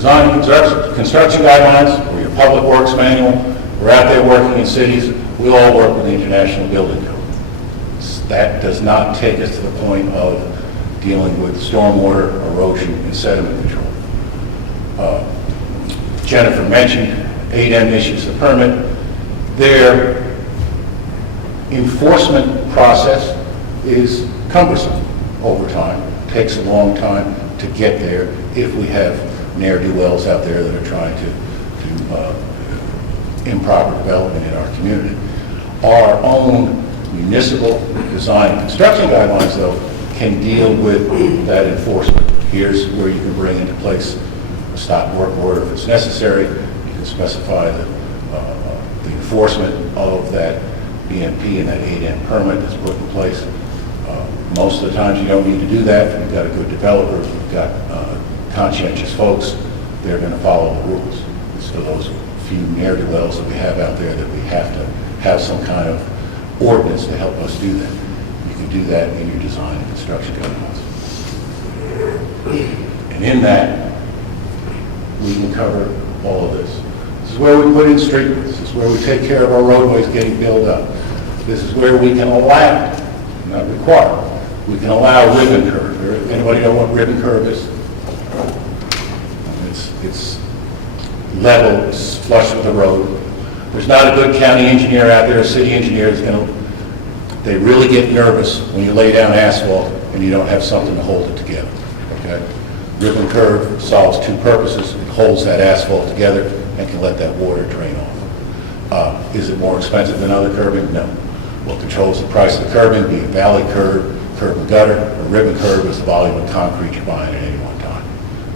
design and construction guidelines, or your public works manual, we're out there working in cities, we all work with the International Building Code. That does not take us to the point of dealing with stormwater, erosion, and sediment control. Jennifer mentioned 8M issues a permit. Their enforcement process is cumbersome over time. It takes a long time to get there if we have ne'er-do-wells out there that are trying to do improper development in our community. Our own municipal design and construction guidelines, though, can deal with that enforcement. Here's where you can bring into place a stop work order if it's necessary. You can specify the enforcement of that BMP and that 8M permit that's put in place. Most of the times you don't need to do that. You've got a good developer, you've got conscientious folks, they're going to follow the rules. So those few ne'er-do-wells that we have out there that we have to have some kind of ordinance to help us do that. You can do that in your design and construction guidelines. And in that, we can cover all of this. This is where we put in street widths. This is where we take care of our roadways getting built up. This is where we can allow, not require, we can allow ribbon curve. Anybody know what ribbon curve is? It's level, it's flush with the road. There's not a good county engineer out there, a city engineer that's going to, they really get nervous when you lay down asphalt and you don't have something to hold it together, okay? Ribbon curve solves two purposes. It holds that asphalt together and can let that water drain off. Is it more expensive than other curbing? No. What controls the price of the curbing, be it valley curb, curb and gutter, or ribbon curb is the volume of concrete you're buying at any one time.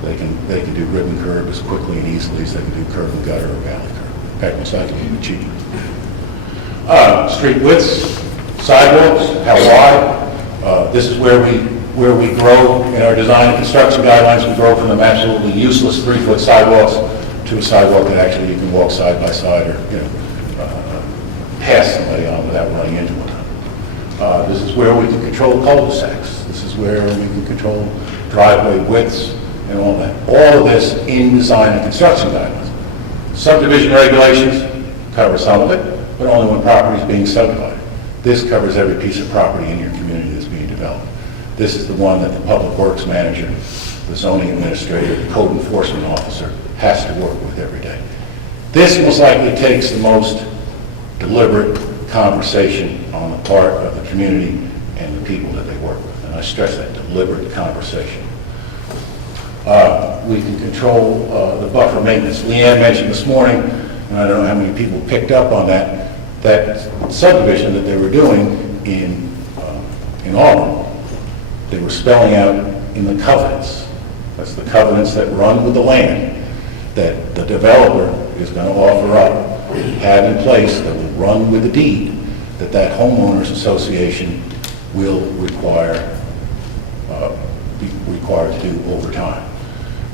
They can do ribbon curb as quickly and easily as they can do curb and gutter or valley curb. In fact, most likely even cheaper. Street widths, sidewalks, how wide. This is where we grow in our design and construction guidelines. We grow from the absolutely useless 3-foot sidewalks to a sidewalk that actually you can walk side by side or pass somebody on without running into one. This is where we can control cul-de-sacs. This is where we can control driveway widths and all that. All of this in design and construction guidelines. Subdivision regulations cover some of it, but only when property is being subdivided. This covers every piece of property in your community that's being developed. This is the one that the public works manager, the zoning administrator, the code enforcement officer has to work with every day. This most likely takes the most deliberate conversation on the part of the community and the people that they work with. And I stress that, deliberate conversation. We can control the buffer maintenance. Leanne mentioned this morning, and I don't know how many people picked up on that subdivision that they were doing in Auburn. They were spelling out in the covenants. That's the covenants that run with the land that the developer is going to offer up, have in place that will run with the deed that homeowners association will be required to do over time.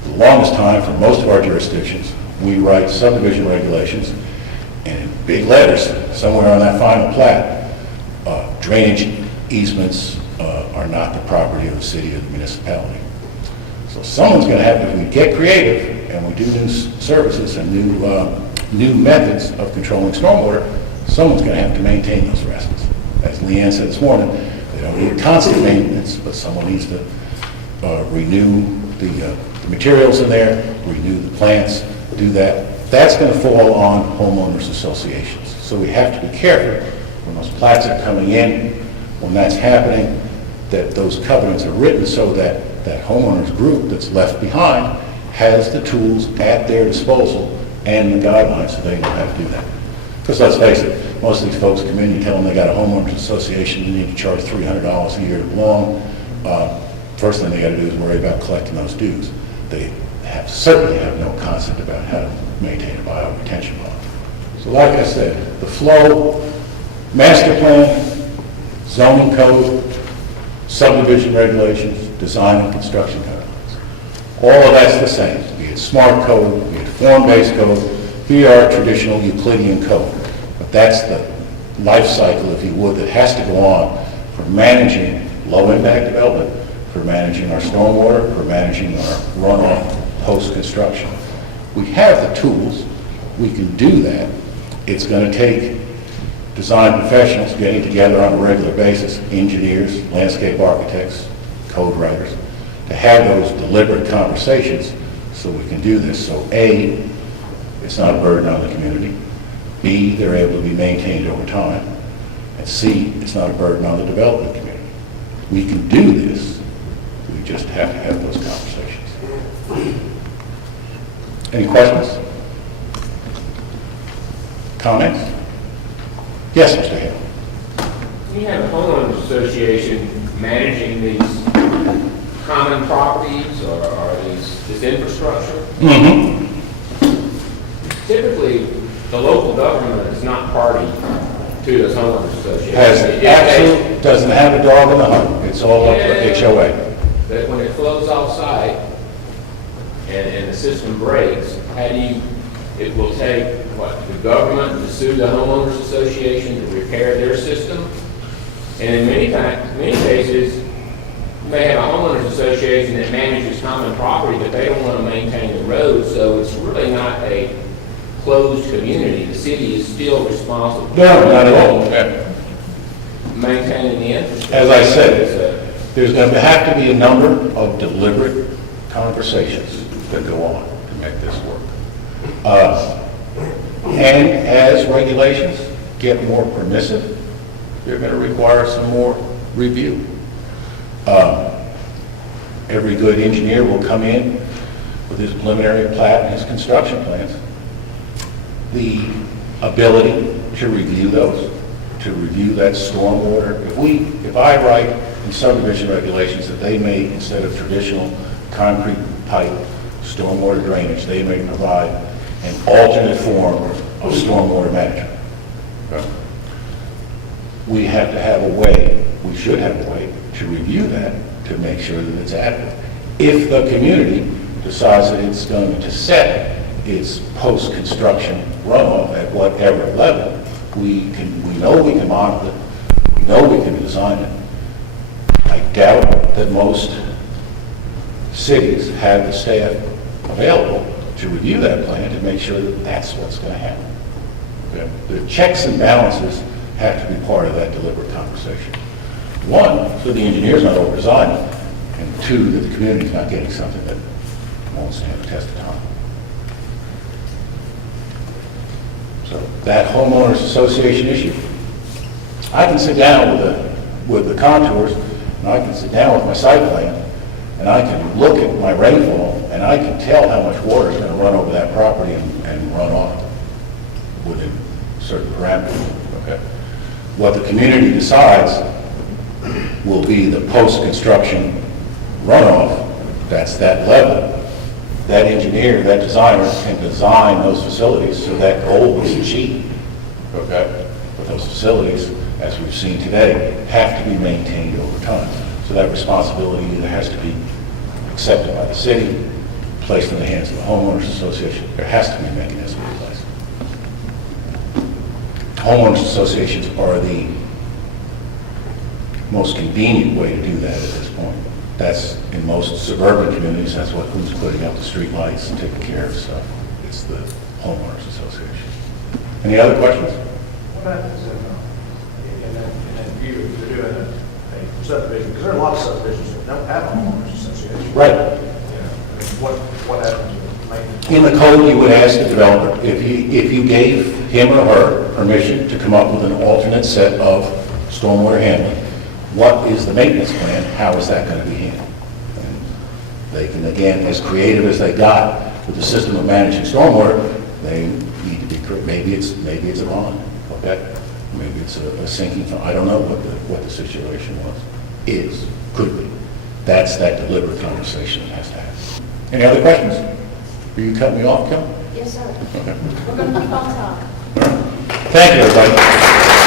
The longest time for most of our jurisdictions, we write subdivision regulations, and in big letters, somewhere on that final plat, drainage easements are not the property of the city or the municipality. So someone's going to have to, if we get creative and we do new services and new methods of controlling stormwater, someone's going to have to maintain those rascals. As Leanne said this morning, they don't need constant maintenance, but someone needs to renew the materials in there, renew the plants, do that. That's going to fall on homeowners associations. So we have to be careful when those plats are coming in, when that's happening, that those covenants are written so that that homeowners group that's left behind has the tools at their disposal and the guidelines so they know how to do that. Because let's face it, most of these folks come in, you tell them they got a homeowners association, you need to charge $300 a year to belong. First thing they got to do is worry about collecting those dues. They certainly have no concept about how to maintain a bio-retention pond. So like I said, the flow, master plan, zoning code, subdivision regulations, design and construction guidelines. All of that's the same, be it smart code, be it form-based code, be our traditional Euclidean code. But that's the life cycle, if you would, that has to go on for managing low-impact development, for managing our stormwater, for managing our runoff post-construction. We have the tools, we can do that. It's going to take design professionals getting together on a regular basis, engineers, landscape architects, code writers, to have those deliberate conversations so we can do this. So A, it's not a burden on the community. B, they're able to be maintained over time. And C, it's not a burden on the development community. We can do this, we just have to have those conversations. Any questions? Comments? Yes, Mr. Hale. You have a homeowners association managing these common properties or this infrastructure. Mm-hmm. Typically, the local government is not party to those homeowners associations. Doesn't have a dog in the hunt. It's all up to HOA. But when it flows off-site and the system breaks, it will take, the government to sue the homeowners association to repair their system? And in many cases, you may have a homeowners association that manages common property, but they don't want to maintain the road, so it's really not a closed community. The city is still responsible. No, not at all. Maintaining the infrastructure. As I said, there's going to have to be a number of deliberate conversations that go on to make this work. And as regulations get more permissive, they're going to require some more review. Every good engineer will come in with his preliminary plat and his construction plans. The ability to review those, to review that stormwater. If I write in subdivision regulations that they may, instead of traditional concrete pipe stormwater drainage, they may provide an alternate form of stormwater management. We have to have a way, we should have a way to review that to make sure that it's adequate. If the community decides that it's going to set its post-construction runoff at whatever level, we know we can model it, we know we can design it. I doubt that most cities have the staff available to review that plan to make sure that that's what's going to happen. The checks and balances have to be part of that deliberate conversation. One, so the engineer's not over-designing, and two, that the community's not getting something that won't stand the test of time. So that homeowners association issue, I can sit down with the contours, and I can sit down with my site plan, and I can look at my rainfall, and I can tell how much water is going to run over that property and run off within certain parameters. Okay. What the community decides will be the post-construction runoff. That's that level. That engineer, that designer can design those facilities so that goal is achieved. Okay? But those facilities, as we've seen today, have to be maintained over time. So that responsibility either has to be accepted by the city, placed in the hands of the homeowners association. There has to be a mechanism in place. Homeowners associations are the most convenient way to do that at this point. That's in most suburban communities, that's who's putting up the street lights and taking care of stuff. It's the homeowners association. Any other questions? What happens in that view if you're doing a subdivision? Because there are a lot of subdivisions that don't have a homeowners association. Right. What happens with maintenance? In the code, you would ask the developer, if you gave him or her permission to come up with an alternate set of stormwater handling, what is the maintenance plan? How is that going to be handled? And they can, again, as creative as they got with the system of managing stormwater, they need to be, maybe it's a bond, okay? Maybe it's a sinking fund. I don't know what the situation could be. That's that deliberate conversation that has to happen. Any other questions? Will you cut me off, Kel? Yes, sir. Okay. We're going to keep on talking. All right. Thank you, everybody.